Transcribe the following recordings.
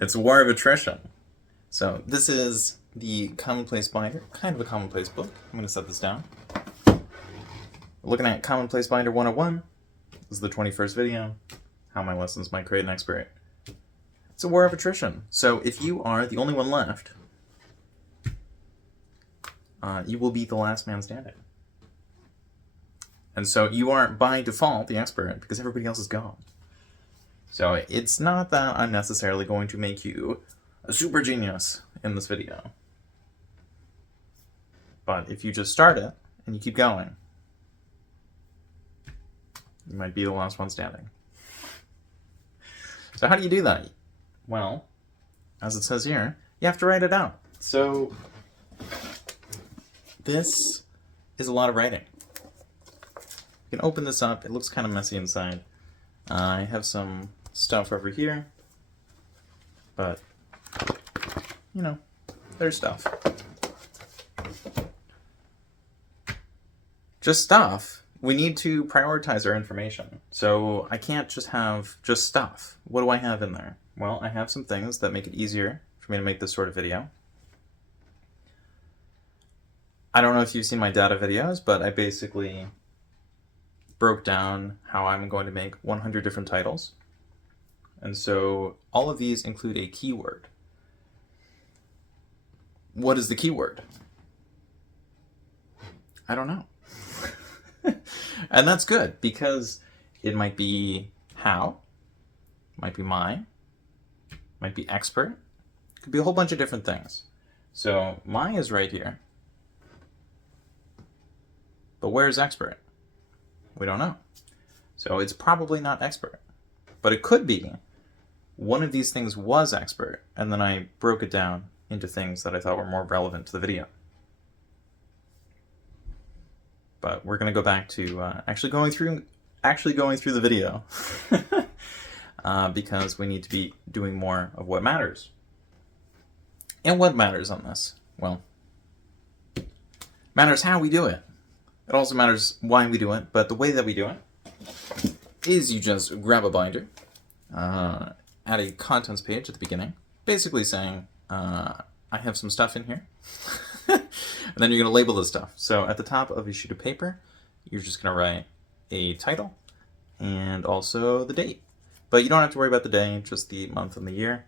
It's a war of attrition. So this is the Commonplace Binder, kind of a commonplace book. I'm going to set this down. We're looking at Commonplace Binder 101. This is the 21st video. How my lessons might create an expert. It's a war of attrition. So if you are the only one left, you will be the last man standing. And so you are, by default, the expert because everybody else is gone. So it's not that I'm necessarily going to make you a super genius in this video. But if you just start it and you keep going, you might be the last one standing. So how do you do that? Well, as it says here, you have to write it out. So this is a lot of writing. You can open this up. It looks kind of messy inside. I have some stuff over here, but you know, there's stuff. Just stuff. We need to prioritize our information. So I can't just have just stuff. What do I have in there? Well, I have some things that make it easier for me to make this sort of video. I don't know if you've seen my data videos, but I basically broke down how I'm going to make 100 different titles. And so all of these include a keyword. What is the keyword? I don't know. And that's good because it might be how, might be my, might be expert, could be a whole bunch of different things. So my is right here. But where's expert? We don't know. So it's probably not expert. But it could be one of these things was expert, and then I broke it down into things that I thought were more relevant to the video. But we're going to go back to actually going through the video because we need to be doing more of what matters. And what matters on this? Well, matters how we do it. It also matters why we do it, but the way that we do it is you just grab a binder, add a contents page at the beginning, basically saying, I have some stuff in here. And then you're going to label this stuff. So at the top of a sheet of paper, you're just going to write a title and also the date. But you don't have to worry about the day, just the month and the year.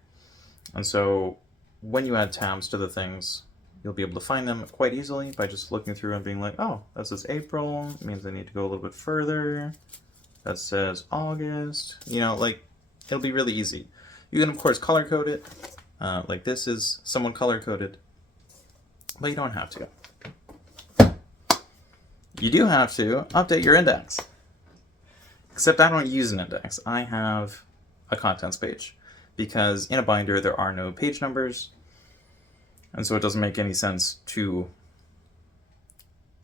And so when you add tabs to the things, you'll be able to find them quite easily by just looking through and being like, oh, that says April, it means I need to go a little bit further. That says August. You know, like, it'll be really easy. You can, of course, color code it. Like this is someone color coded. But you don't have to. You do have to update your index. Except I don't use an index. I have a contents page. Because in a binder, there are no page numbers. And so it doesn't make any sense to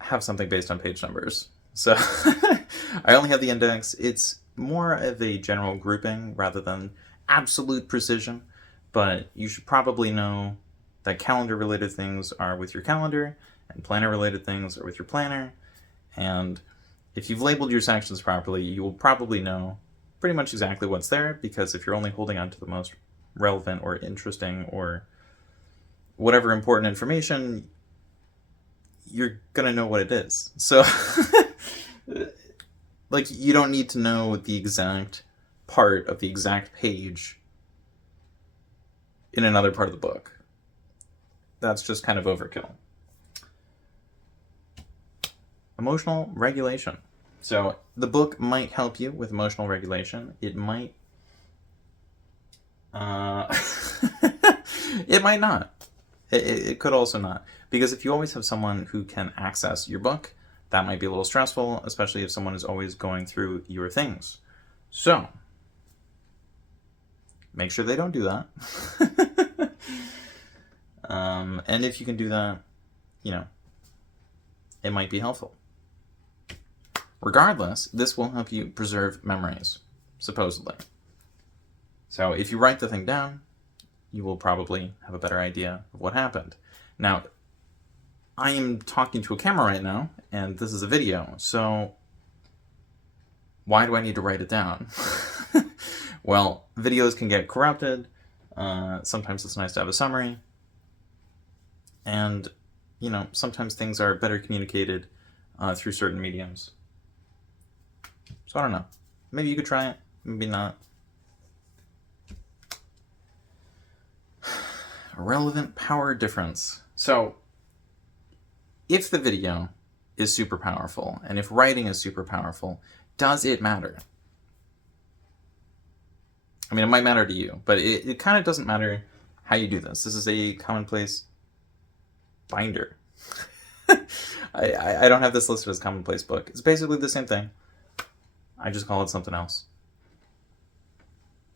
have something based on page numbers. So I only have the index. It's more of a general grouping rather than absolute precision. But you should probably know that calendar-related things are with your calendar, and planner-related things are with your planner. And if you've labeled your sections properly, you will probably know pretty much exactly what's there, because if you're only holding on to the most relevant or interesting or whatever important information, you're gonna know what it is. So, like, you don't need to know the exact part of the exact page in another part of the book. That's just kind of overkill. Emotional regulation. So the book might help you with emotional regulation. It might... it might not. It could also not. Because if you always have someone who can access your book, that might be a little stressful, especially if someone is always going through your things. So, make sure they don't do that. And if you can do that, you know, it might be helpful. Regardless, this will help you preserve memories, supposedly. So if you write the thing down, you will probably have a better idea of what happened. Now, I am talking to a camera right now, and this is a video, so why do I need to write it down? Well, videos can get corrupted. Sometimes it's nice to have a summary. And, you know, sometimes things are better communicated through certain mediums. So I don't know. Maybe you could try it, maybe not. Relevant power difference. So if the video is super powerful, and if writing is super powerful, does it matter? I mean, it might matter to you, but it kind of doesn't matter how you do this. This is a commonplace binder. I don't have this listed as commonplace book. It's basically the same thing. I just call it something else.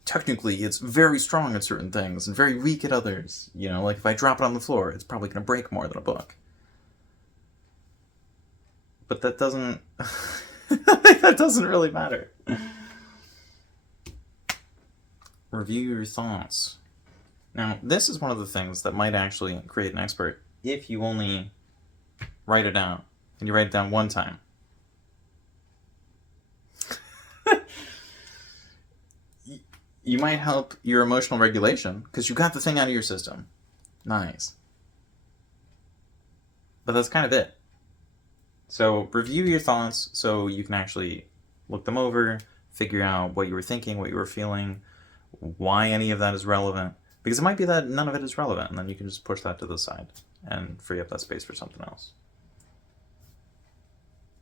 Technically, it's very strong at certain things and very weak at others. You know, like if I drop it on the floor, it's probably going to break more than a book. But that doesn't... that doesn't really matter. Review your thoughts. Now, this is one of the things that might actually create an expert if you only write it down, and you write it down one time. You might help your emotional regulation, because you got the thing out of your system. Nice. But that's kind of it. So review your thoughts so you can actually look them over, figure out what you were thinking, what you were feeling, why any of that is relevant. Because it might be that none of it is relevant, and then you can just push that to the side and free up that space for something else.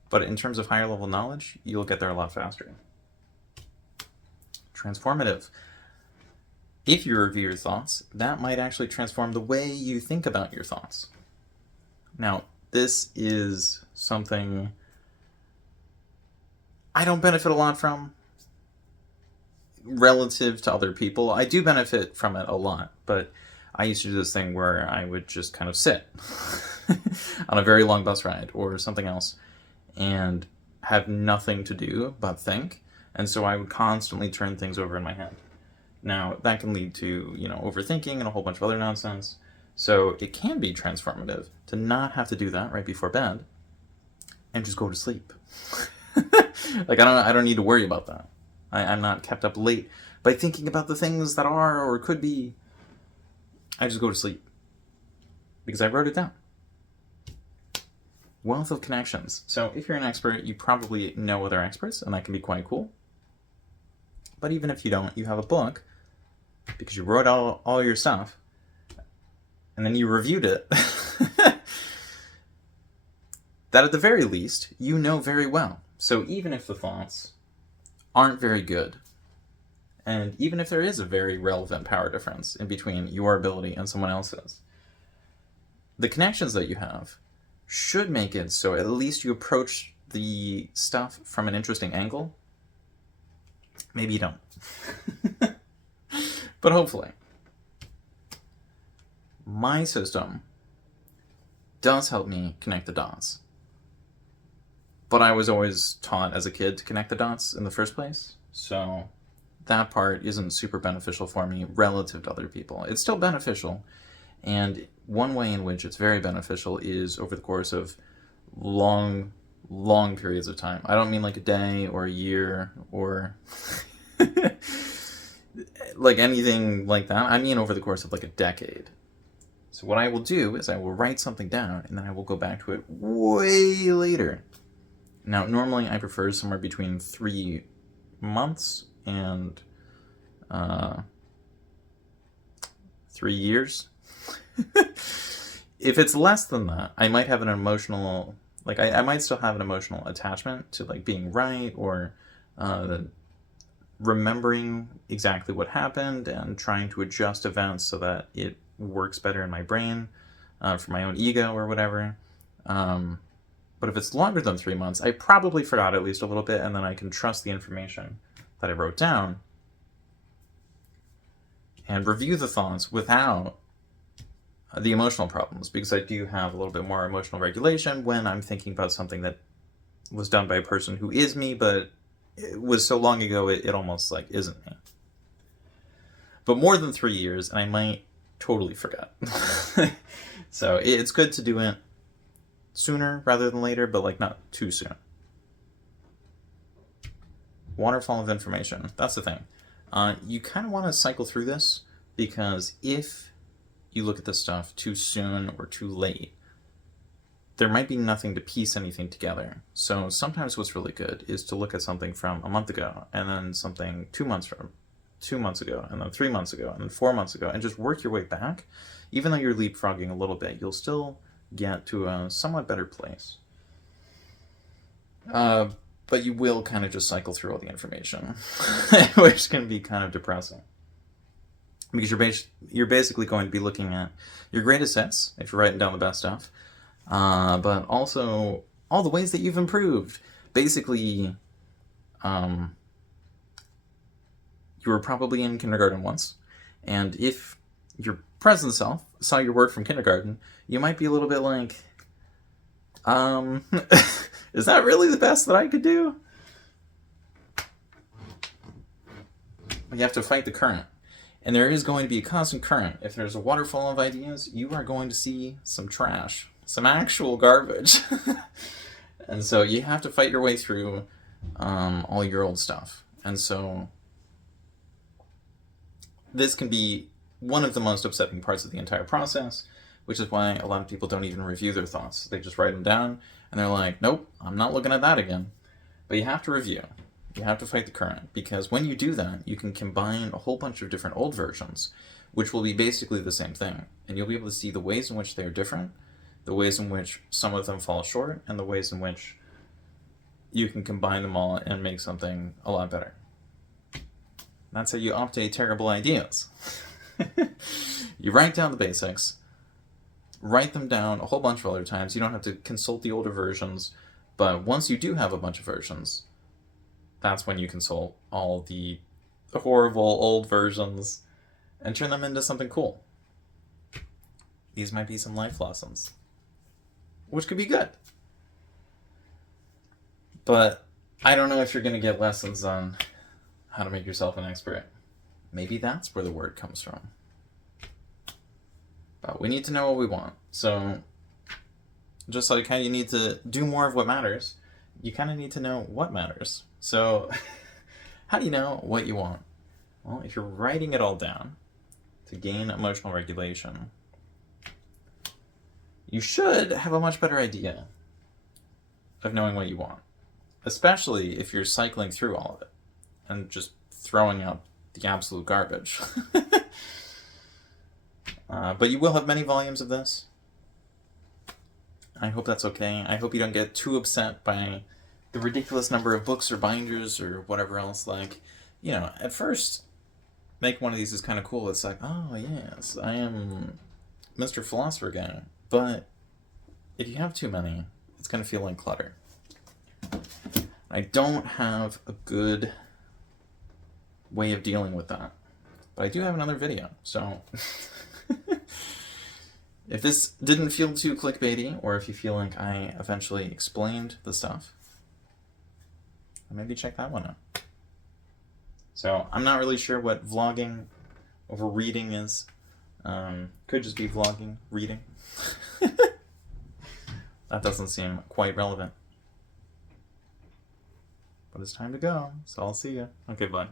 But in terms of higher level knowledge, you'll get there a lot faster. Transformative. If you review your thoughts, that might actually transform the way you think about your thoughts. Now, this is something I don't benefit a lot from relative to other people. I do benefit from it a lot, but I used to do this thing where I would just kind of sit on a very long bus ride or something else and have nothing to do but think. And so I would constantly turn things over in my head. Now, that can lead to, you know, overthinking and a whole bunch of other nonsense. So it can be transformative to not have to do that right before bed and just go to sleep. Like, I don't need to worry about that. I'm not kept up late by thinking about the things that are or could be. I just go to sleep because I wrote it down. Wealth of connections. So if you're an expert, you probably know other experts, and that can be quite cool. But even if you don't, you have a book because you wrote all your stuff and then you reviewed it. That at the very least, you know very well. So even if the thoughts aren't very good, and even if there is a very relevant power difference in between your ability and someone else's, the connections that you have should make it so at least you approach the stuff from an interesting angle. Maybe you don't. But hopefully. My system does help me connect the dots. But I was always taught as a kid to connect the dots in the first place. So that part isn't super beneficial for me relative to other people. It's still beneficial. And one way in which it's very beneficial is over the course of long periods of time. I don't mean like a day or a year or like anything like that. I mean over the course of like a decade. So what I will do is I will write something down and then I will go back to it way later. Now, normally I prefer somewhere between 3 months and 3 years. If it's less than that, I might have an emotional, like I might still have an emotional attachment to like being right or remembering exactly what happened and trying to adjust events so that it works better in my brain for my own ego or whatever. But if it's longer than 3 months, I probably forgot at least a little bit, and then I can trust the information that I wrote down and review the thoughts without the emotional problems, because I do have a little bit more emotional regulation when I'm thinking about something that was done by a person who is me, but it was so long ago it almost like isn't me. But more than 3 years, and I might totally forget. So it's good to do it sooner rather than later, but like not too soon. Waterfall of Information. That's the thing. You kind of want to cycle through this Because if you look at this stuff too soon or too late, there might be nothing to piece anything together. So sometimes what's really good is to look at something from a month ago, and then something 2 months ago, and then 3 months ago, and then 4 months ago, and just work your way back. Even though you're leapfrogging a little bit, you'll still get to a somewhat better place. But you will kind of just cycle through all the information, which can be kind of depressing. Because you're basically going to be looking at your greatest hits, if you're writing down the best stuff, but also all the ways that you've improved. Basically, you were probably in kindergarten once, and if your present self saw your work from kindergarten, you might be a little bit like, is that really the best that I could do? You have to fight the current. And there is going to be a constant current. If there's a waterfall of ideas, you are going to see some trash. Some actual garbage. And so you have to fight your way through all your old stuff. And so this can be one of the most upsetting parts of the entire process, which is why a lot of people don't even review their thoughts. They just write them down, and they're like, nope, I'm not looking at that again. But you have to review. You have to fight the current, because when you do that, you can combine a whole bunch of different old versions, which will be basically the same thing. And you'll be able to see the ways in which they are different, the ways in which some of them fall short, and the ways in which you can combine them all and make something a lot better. That's how you update terrible ideas. You write down the basics, write them down a whole bunch of other times. You don't have to consult the older versions, but once you do have a bunch of versions, that's when you consult all the horrible old versions and turn them into something cool. These might be some life lessons, which could be good. But I don't know if you're going to get lessons on how to make yourself an expert. Maybe that's where the word comes from. But we need to know what we want. So just like how you need to do more of what matters, you kind of need to know what matters. So how do you know what you want? Well, if you're writing it all down to gain emotional regulation, you should have a much better idea of knowing what you want, especially if you're cycling through all of it and just throwing out the absolute garbage. But you will have many volumes of this. I hope that's okay. I hope you don't get too upset by the ridiculous number of books or binders or whatever else. Like, you know, at first, making one of these is kind of cool. It's like, oh yes, I am Mr. Philosopher Guy. But if you have too many, it's going to feel like clutter. I don't have a good way of dealing with that. But I do have another video, so if this didn't feel too clickbaity, or if you feel like I eventually explained the stuff, maybe check that one out. So I'm not really sure what vlogging over reading is. Could just be vlogging, reading. That doesn't seem quite relevant. But it's time to go, so I'll see you. Okay, bye.